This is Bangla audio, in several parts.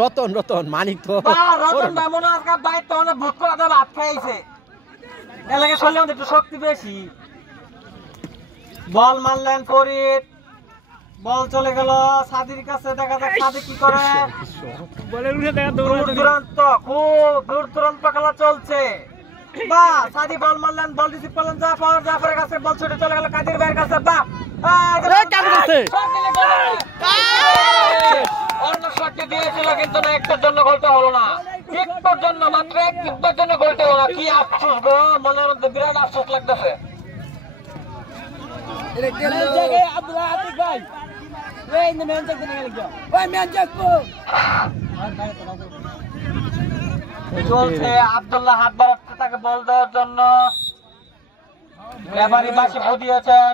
রতন রতন মানিক তো রতন ভাই মনে আজকে বাইর তো অনেক ভোট করে ভাত খাইছে এলাকা শরীরে আমাদের একটু শক্তি বেশি বল মারলেন ফরিদ বল চলে গেল সাদির কাছে দেখা যাক সাদি কি করে বলের উঠে দেখা দূর দূরান্ত খুব দূর দূরান্ত খেলা চলছে বা সাদি বল মারলেন বল রিসিভ করলেন জাফরের কাছে বল ছুটে চলে গেল কাদির ভাইয়ের কাছে বা অন্য শটটি দিয়েছিল কিন্তু না একটার জন্য গোলটা হলো না একটার জন্য মাত্র একটার জন্য গোলটা হলো না কি আফসোস গো মনের মধ্যে বিরাট আফসোস লাগতেছে আব্দুল্লাহ আতিক ভাই এই নে মেন জায়গা নিয়ে গেল ওই মেন জায়গা চলছে আব্দুল্লাহ হাত বাড়াচ্ছে তাকে বল দেওয়ার জন্য রেফারি বাঁশি ফুদিয়েছেন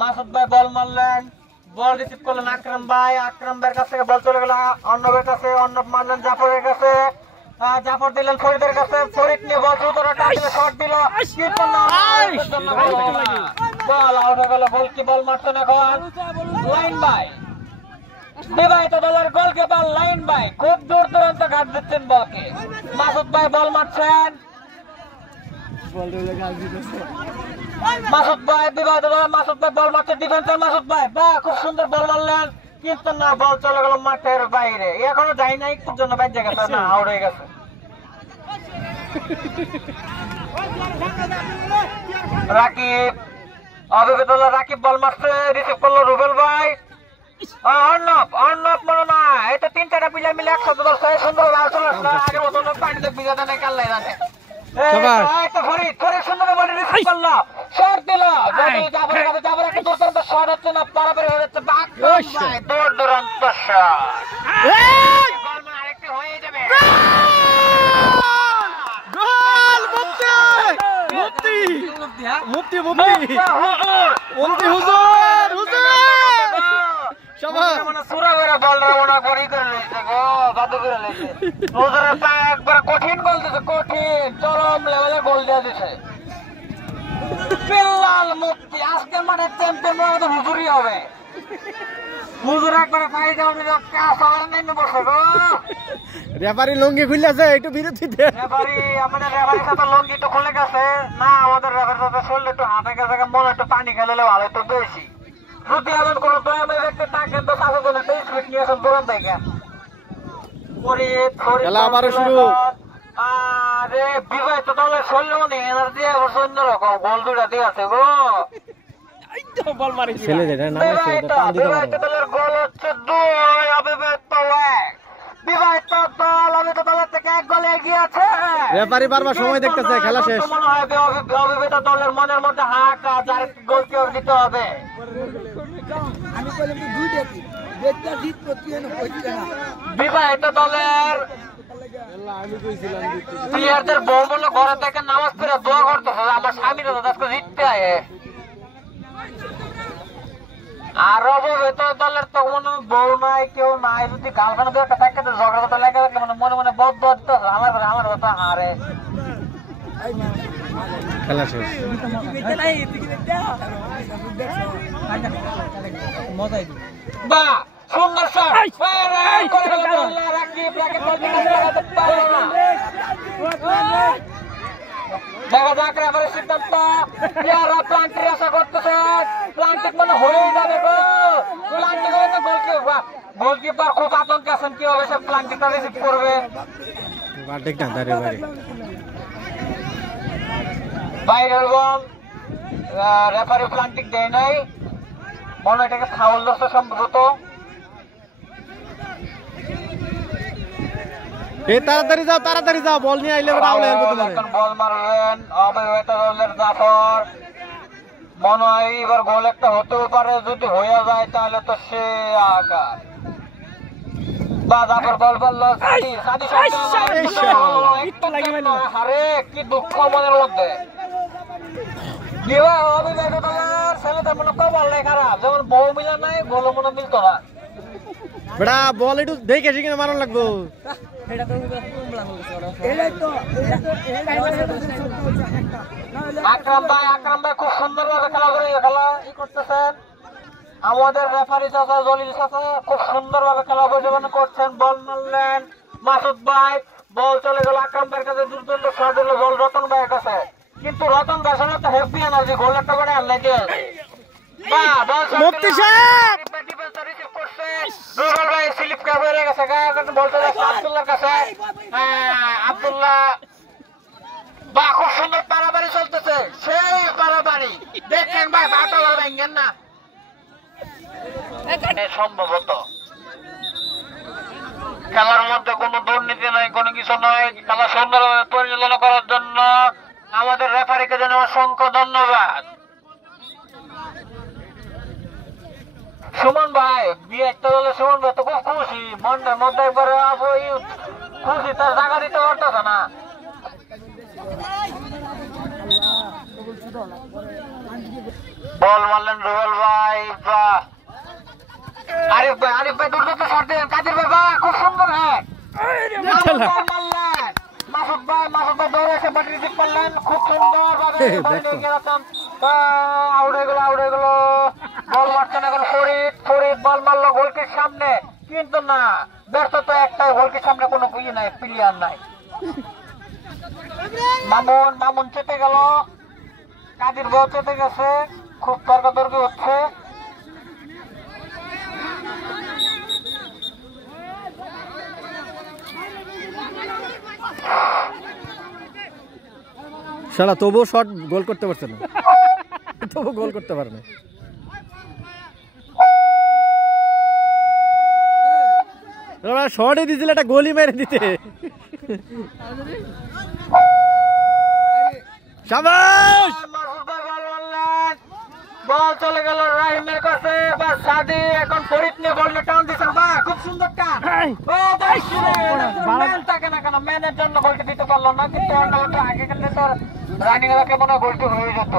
মাসুদ ভাই বল মারলেন বল রিসিভ করলেন আকরাম ভাইয়ের কাছ থেকে বল চলে গেল অর্ণবের কাছে অর্ণব মারলেন জাফরের কাছে জাফর দিলেন ফরিদের কাছে ফরিদ নিয়ে বল দ্রুত শট দিল বল আউট হয়ে গেল বল কি বল মারছেন এখন লাইন বাই বিবাহিত দলের গোলকিপার লাইন বাই খুব দূর দূরান্ত ঘাট দিচ্ছেন বলকে মাসুদ ভাই বল মারছেন মাসুদ ভাই বিবাহিত দলের মাসুদ ভাই বল মারছেন ডিফেন্সের মাসুদ ভাই বা খুব সুন্দর বল মারলেন কিন্তু না বল চলে গেল মাঠের বাইরে এখনো যাই না একটুর জন্য বাইরে গেছে না আউট হয়ে গেছে রাকিব অবিবাহিত দলের রাকিব বল মারছে রিসিভ করলো রুবেল ভাই অর্ণব মনে না এই তো 3-4টা প্লেয়ার মিলে একসাথে ধরছে সুন্দর আগের মতো পানিতে ভিজাতে নেই কাল্লাই জানে ফরিদ সুন্দর বল রিসিভ করলো শট দিল জাফরের কাছে জাফর একটা দুর্দান্ত শট হচ্ছে না পারাপারি হয়ে যাচ্ছে দূর দূরান্ত শট গোল মানে আরেকটি হয়ে যাবে গোল মুফতি মুফতি মুফতি মুফতি হুজুর হুজুর শাবাশ মানে সুরা বেরা বল রাওনা করি করে লইছে গো জাদু করে লইছে হুজুরের পা একবার কঠিন গোল দিছে কঠিন চরম লেভেলে গোল দিয়ে দিছে বিল্লাল মুফতি আজকে মানে চ্যাম্পিয়ন মানে হুজুরই হবে হুজুর একবারে পাই যাও নি কাসার নেমে বসে গো রেফারি লুঙ্গি খুলেছে একটু বিরতিতে আমাদের রেফারির সাথে লুঙ্গি তো খুলে গেছে না আমাদের রেফারির সাথে শরীরে একটু হাতে গেছে মনে একটু পানি খেলে ভালো একটু বেশি যদি এমন কোনো দয়াময় ব্যক্তি থাকেন তো তাদের জন্য 23 মিনিট নিয়ে আসেন দোকান থেকে খেলা আবারও শুরু আরে বিবাহিত দলের শরীরে মানে এনার্জি অবশ্য অন্যরকম গোল দুটা দিয়ে আছে গো বল মারি ছেলে যেটা না বিবাহিত দলের গোল হচ্ছে 2 অবিবাহিত 1 বিবাহিত দল অবিবাহিত দলের থেকে 1 গোলে এগিয়ে আছে রেফারি বারবার সময় দেখতেছে খেলা শেষ মনে হয় অবিবাহিত দলের মনের মধ্যে হাহাকার যার গোল কেউ দিতে হবে আমি কইলাম তো দুইটা কি বেটা জিত করতে না কইতে না বিবাহিত দলের আমি কইছিলাম প্লেয়ারদের বউ বলে ঘরে থেকে নামাজ পড়ে দোয়া করতেছে আমার স্বামীরা তো আজকে জিততে আয় আর অবিবাহিত দলের তো মনে বউ নাই কেউ নাই যদি গার্লফ্রেন্ড দু একটা থাকে তো ঝগড়া তো লেগে থাকলে মনে মনে বহুত দোয়া দিতেছে আমার কথা হারে খেলা শেষ বাহ সুন্দর শট রাকিব দেখা যাক রেফারির সিদ্ধান্ত প্লেয়াররা প্লান্টির আশা করতেছে প্লান্টিক মানে হয়ে যাবে গো প্লান্টিক হয়ে তো গোলকিপার খুব আতঙ্কে আছেন কিভাবে সে প্লান্টিকটা রিসিভ করবে বাইরের বল রেফারি প্লান্টিক দেয় নাই মনে এটাকে ফাউল দোষে সম্ভবত তাড়াতাড়ি যাও বল নিয়ে আইলে বল মারবেন অবিবাহিত দলের জাফর মনে হয় এবার গোল একটা হতেও পারে যদি হয়ে যায় তাহলে তো সে আকার বা জাফর বল বললো হারে কি দুঃখ মনের মধ্যে অবিবাহিত দলের ছেলেদের মনে কবল নাই খারাপ যেমন বউ মিলা নাই গোল মনে মিলতো না বেটা বল একটু দেখে শিখে মারণ লাগবো আকরাম ভাই খুব সুন্দর ভাবে খেলা করতেছেন আমাদের রেফারি চাচা জলিল চাচা খুব সুন্দরভাবে খেলা পরিচালনা করছেন। বল মারলেন মাসুদ ভাই, বল চলে গেল আকরাম ভাইয়ের কাছে, দুর্দান্ত শট দিল বল রতন ভাইয়ের কাছে, কিন্তু রতন ভাই আসলে তো হেভি এনার্জি, গোল একটা করে আনলেন। মুক্তি সাহেব রুবেল ভাই স্লিপ কাপ হয়ে গেছে, বল চলে গেছে আব্দুল্লাহর কাছে। আব্দুল্লাহ বা খুব সুন্দর পারাবাড়ি চলতেছে, সেই পারাবাড়ি দেখেন ভাই, বাটা ভাঙেন না সম্ভবত। খেলার মধ্যে কোনো দুর্নীতি নাই, কোনো কিছু নয়। খেলা সুন্দরভাবে পরিচালনা করার জন্য আমাদের রেফারিকে জানাই অসংখ্য ধন্যবাদ। সুমন ভাই বিয়ে একটা হলে সুমন ভাই তো খুব খুশি, মনটার মধ্যে একবারে খুশি, তার জায়গা দিতে পারতেছে না। বল মারলেন রুবেল ভাই, বাহ আরিফ ভাই দুর্দান্ত শট দিলেন, কাদের ভাই বাহ খুব সুন্দর। হ্যাঁ মাসুদ ভাই দৌড়ে এসে ব্যাট রিসিভ করলেন, খুব সুন্দর ভাবে আউট হয়ে গেল। বল মারছেন এখন ফরিদ বল মারলো গোলকির সামনে, কিন্তু না ব্যর্থতা একটাই, গোলকির সামনে কোনো নাই, প্লেয়ার নাই। মামুন চেপে গেল, কাদের ভাই চেপে গেছে, খুব তর্কাতর্কি হচ্ছে। শালা তবুও শট গোল করতে পারছে না, তবু গোল করতে পারে না। শর্টে দিয়েছিল, একটা গোলই মেরে দিতে। শাবাশ, বল চলে গেল রাহিমের কাছে, বা সাদি এখন ফরিদ নিয়ে বললে টান দিচ্ছেন, বা খুব সুন্দর টান। থাকে না কেন ম্যানের জন্য গোলটি দিতে পারলো না, কিন্তু আগে খেললে তোর রানিং এলাকে মনে হয় গোলটি হয়ে যেত।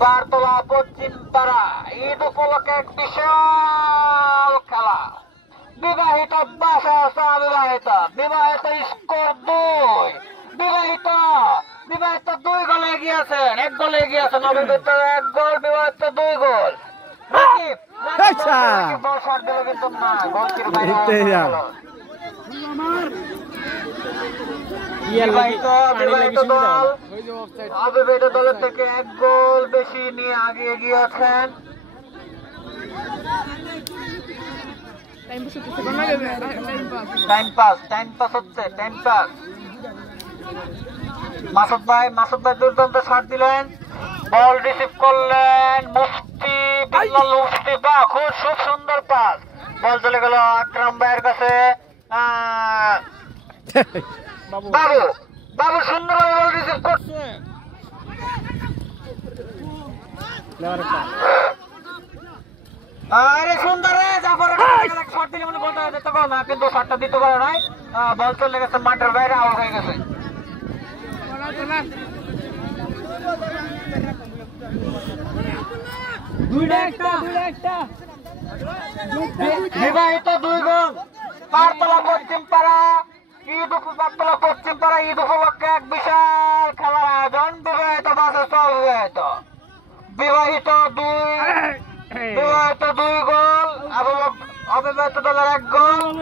বারতলা পশ্চিম পাড়া ঈদ উপলক্ষে এক বিশাল খেলা, বিবাহিত বাসা বিবাহিত স্কোর 2, বিবাহিত 2 গোলে এগিয়ে আছেন, 1 গোলে এগিয়ে আছেন, অবিবাহিত 1 গোল, বিবাহিত 2 গোল। বল শট দিল কিন্তু না, গোলকির বাইরে। অবিবাহিত দলের থেকে 1 গোল বেশি নিয়ে আগে এগিয়ে আছেন। টাইম পাস হচ্ছে। মাসুদ ভাই দুর্দান্ত শট দিলেন, বল রিসিভ করলেন মুফতি, বা খুব সুন্দর পাস, বল চলে গেল আকরাম ভাইয়ের কাছে। বাবু সুন্দর বল রিসিভ করছে, আরে সুন্দর শট দিলে মনে বলতে যেতে পারো না, কিন্তু শটটা দিতে পারে নাই, বল চলে গেছে মাঠের বাইরে, আউট হয়ে গেছে। বিবাহিত 2 গোল, পারতলা পশ্চিম পাড়া ঈদ উপলক্ষে এক বিশাল খেলার আয়োজন। বিবাহিত বাসে বিবাহিত 2 গোল, অবিবাহিত দলের 1 গোল।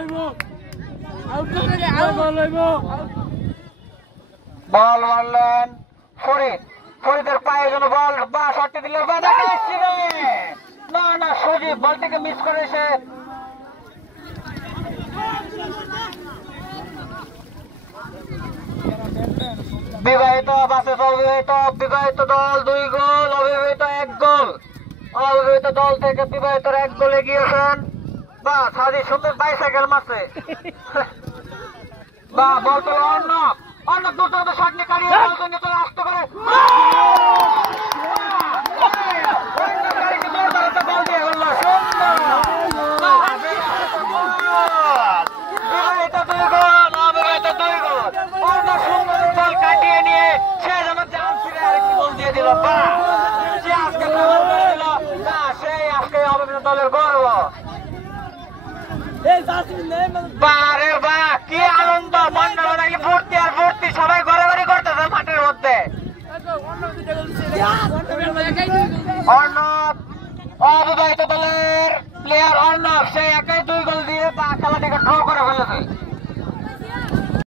বল মারলেন ফরিদের পায়ে যেন বল বা শটটি দিল, না সজীব বলটিকে মিস করেছে। বিবাহিত বাসে বিবাহিত দল 2 গোল, অবিবাহিত 1 গোল। অবিবাহিত দল থেকে বিবাহিতর 1 গোল এগিয়েছেন। বা সাদি সুন্দর বাইসাইকেল মারছে, বা বল তো অন্য দুর্দান্ত শট নিয়ে কারিয়ে চলে আসতে পারে, কাটিয়ে নিয়ে সে যেন চান্স ফিরে আরেকটি গোল দিয়ে দিল। সেই আজকে অবিবাহিত দলের গর্ব। কি আনন্দ, মন্ডল নাকি ভর্তি আর ভর্তি, সবাই ঘোরাঘুরি করতেছে মাঠের মধ্যে। প্লেয়ার অর্ণব সে একাই 2 গোল দিয়ে খেলাটিকে ড্র করে ফেলেছে।